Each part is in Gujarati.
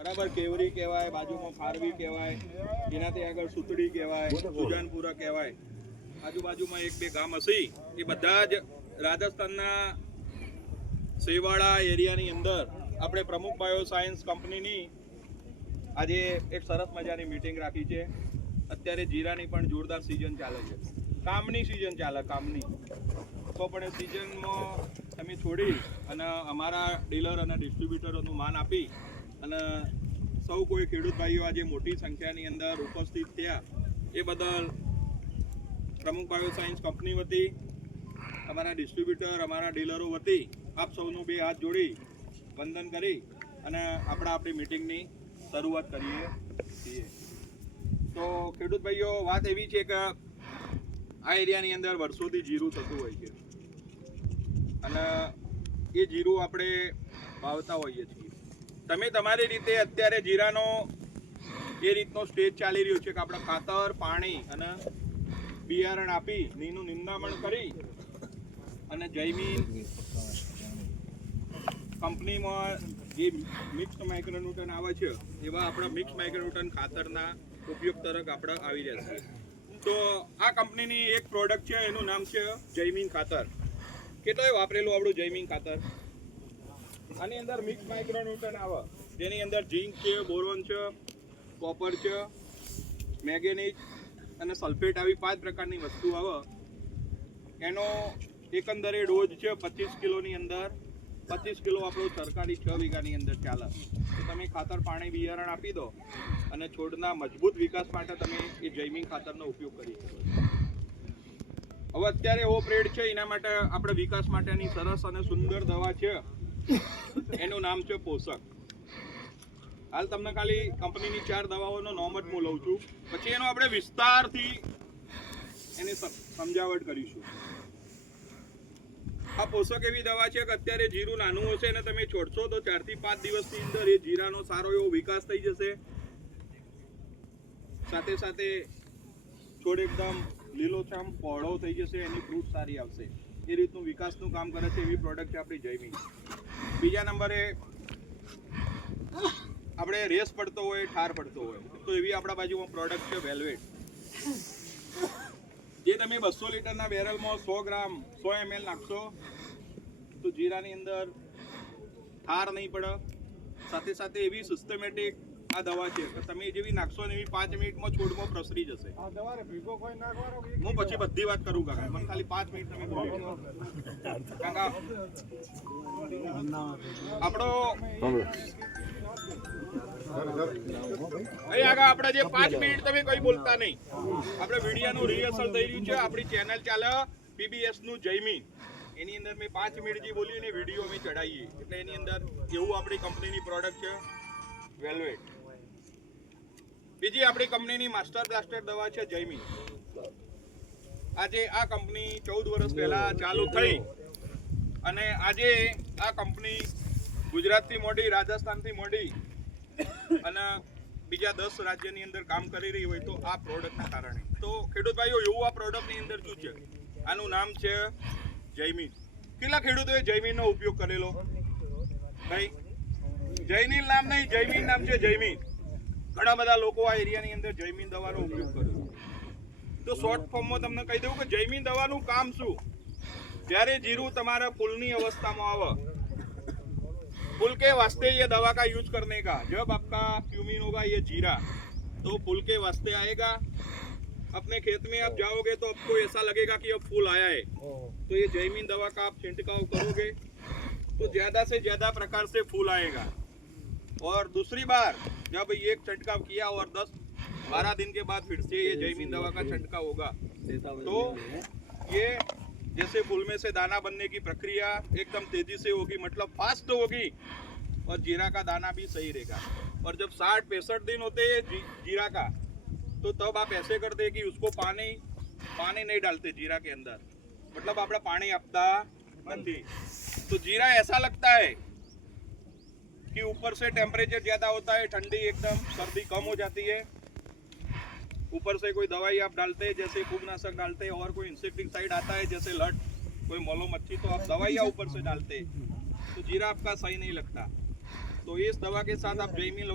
બરાબર, કેવરી કહેવાય, બાજુમાં ફારવી કહેવાય, એનાથી આગળ સુતડી કહેવાય, સુજાનપુરા કહેવાય. આજુબાજુમાં એક બે ગામ હશે, એ બધા જ રાજસ્થાનના સેવાળા એરિયાની અંદર આપણે પ્રમુખ બાયો સાયન્સ કંપનીની આજે એક સરસ મજાની મીટિંગ રાખી છે. અત્યારે જીરાની પણ જોરદાર સિઝન ચાલે છે, કામની સિઝન ચાલે, કામની. તો પણ એ સિઝનમાં તમે છોડી અને અમારા ડીલર અને ડિસ્ટ્રીબ્યુટરોનું માન આપી અને સૌ કોઈ ખેડૂત ભાઈઓ આજે મોટી સંખ્યાની અંદર ઉપસ્થિત થયા, એ બદલ પ્રમુખ બાયો સાયન્સ કંપની વતી, અમારા ડિસ્ટ્રીબ્યુટર, અમારા ડીલરો વતી આપ સૌનું બે હાથ જોડી વંદન કરી અને આપણી મીટિંગની શરૂઆત કરીએ છીએ. તો ખેડૂત ભાઈઓ, વાત એવી છે કે આ એરિયાની અંદર વર્ષોથી જીરું થતું હોય છે અને એ જીરું આપણે વાવતા હોઈએ છીએ. તમે તમારી રીતે અત્યારે જીરાનો એ રીતનો સ્ટેજ ચાલી રહ્યો છે કે આપણે ખાતર, પાણી અને બિયારણ આપી એનું નિંદામણ કરી અને જૈમિન કંપનીમાં જે મિક્સ માઇક્રોન્યુટન આવે છે એવા આપણા મિક્સ માઇક્રોન્યુટન ખાતરના ઉપયોગ તરફ આપણે આવી રહ્યા છીએ. તો આ કંપનીની એક પ્રોડક્ટ છે, એનું નામ છે જૈમિન ખાતર. કેટલાય વાપરેલું આપણું જૈમિન ખાતર. આની અંદર મિક્સ માઇક્રોન્યુટન આવે, જેની અંદર ઝીંક છે, બોરોન છે, કોપર છે, મેંગેનીઝ અને સલ્ફેટ, આવી 5 પ્રકારની વસ્તુ આવે. એનો એકંદરે ડોઝ છે 25 કિલોની અંદર. 25 કિલો આપણો સરકારી 6 વીઘાની અંદર ચાલે. તો તમે ખાતર, પાણી, બિયારણ આપી દો અને છોડના મજબૂત વિકાસ માટે તમે એ જૈવિક ખાતરનો ઉપયોગ કરી શકો છો. હવે અત્યારે એવો પ્રેડ છે, એના માટે આપણે વિકાસ માટેની સરસ અને સુંદર દવા છે, એનું નામ છે પોષક. હાલ તમને ખાલી કંપનીની 4 દવાઓનો નામ જ હું લઉં છું, પછી એનો આપણે વિસ્તારથી એની સમજાવટ કરીશું. આ પોષક એવી દવા છે કે અત્યારે જીરું નાનું હશે અને તમે છોડશો તો 4 થી 5 દિવસની અંદર એ જીરાનો સારો એવો વિકાસ થઈ જશે. સાથે સાથે છોડ એકદમ લીલોછમ પહોળો થઈ જશે, એની ફ્રૂટ સારી આવશે. એ રીતનું વિકાસનું કામ કરે છે એવી પ્રોડક્ટ છે આપણી જૈમિક. બીજા નંબરે આપણે રેસ પડતો હોય, ઠાર પડતો હોય, તો એવી આપણા બાજુમાં પ્રોડક્ટ છે વેલ્વેટ. જે તમે 200 લીટરના બેરલમાં 100 ગ્રામ 100 ml નાખશો તો જીરાની અંદર ઠાર નહીં પડે. સાથે સાથે એવી સિસ્ટમેટિક આ દવા છે કે તમે જેવી નાખશો ને એવી 5 મિનિટમાં છોડમાં પ્રસરી જશે. હું પછી બધી વાત કરું કાકા, મને ખાલી 5 મિનિટ તમે બોલી કાકા. આપણો આપણે જે 5 મિનિટ તમે કઈ બોલતા નહીં, આપણે વિડીયોનું રિહર્સલ થઈ રહ્યું છે. આપણી ચેનલ ચાલે PBS નું જૈમિન, એની અંદર મેં 5 મિનિટ જે બોલી ને વિડીયો અમે ચડાવીએ, એટલે એની અંદર એવું આપણી કંપનીની પ્રોડક્ટ છે વેલ્વેટ. બીજી આપણી કંપનીની માસ્ટર બ્લાસ્ટર દવા છે જૈમિન. આજે આ કંપની 14 વર્ષ પહેલા ચાલુ થઈ અને આજે આ કંપની ગુજરાતથી મોડી, રાજસ્થાનથી મોડી અને બીજા 10 રાજ્યની અંદર કામ કરી રહી હોય તો આ પ્રોડક્ટના કારણે. તો ખેડૂત ભાઈઓ, એવું આ પ્રોડક્ટની અંદર શું છે, આનું નામ છે જૈમિન. કેટલા ખેડૂતોએ જૈમિનનો ઉપયોગ કરેલો? ભાઈ, જૈનિલ નામ નહીં, જૈમિન નામ છે જૈમિન. ઘણા બધા લોકો આ એરિયાની અંદર જૈમિન દવાનો ઉપયોગ કર્યો. તો શોર્ટ ફોર્મમાં તમને કહી દઉં કે જૈમિન દવાનું કામ શું. જ્યારે જીરું તમારા ફૂલની અवस्थाમાં આવે, फूल के वास्ते ये दवा का यूज करने का, जब आपका क्यूमिन होगा ये जीरा, तो फूल के वास्ते आएगा. अपने खेत में आप जाओगे तो आपको ऐसा लगेगा कि अब फूल आया है, तो ये जैमिन दवा का आप छिड़काव करोगे तो ज़्यादा से ज़्यादा प्रकार से फूल आएगा. और दूसरी बार जब एक छिड़काव किया और 10-12 दिन के बाद फिर से ये जैमिन दवा का छिड़काव होगा तो ये जैसे फूल में से दाना बनने की प्रक्रिया एकदम तेजी से होगी, मतलब फास्ट होगी और जीरा का दाना भी सही रहेगा. और जब 60-65 दिन होते हैं जीरा का, तो तब आप ऐसे करते हैं कि उसको पानी नहीं डालते जीरा के अंदर, मतलब आपड़ा पानी आपता नहीं. तो जीरा ऐसा लगता है कि ऊपर से टेम्परेचर ज्यादा होता है, ठंडी एकदम, सर्दी कम हो जाती है. ऊपर से कोई दवाई आप डालते हैं, जैसे फूगनाशक डालते हैं, और कोई इंसेक्टिसाइड आता है जैसे लट, कोई मोलो मच्छी, तो आप दवाइयाँ ऊपर से डालते हैं, तो जीरा आपका सही नहीं लगता. तो तो इस दवा के साथ आप जैमिन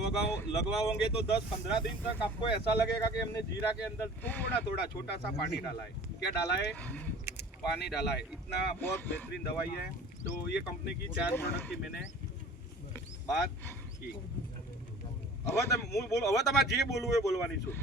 लगवाओगे तो 10-15 दिन तक आपको ऐसा लगेगा कि हमने जीरा के अंदर थोड़ा थोड़ा छोटा सा पानी डाला है। क्या डाला है? पानी डाला है। इतना बहुत बेहतरीन दवाई है। तो ये कंपनी की 4 प्रोडक्ट की मैंने बात की। હવે તમે જે બોલવું એ બોલવાની છું।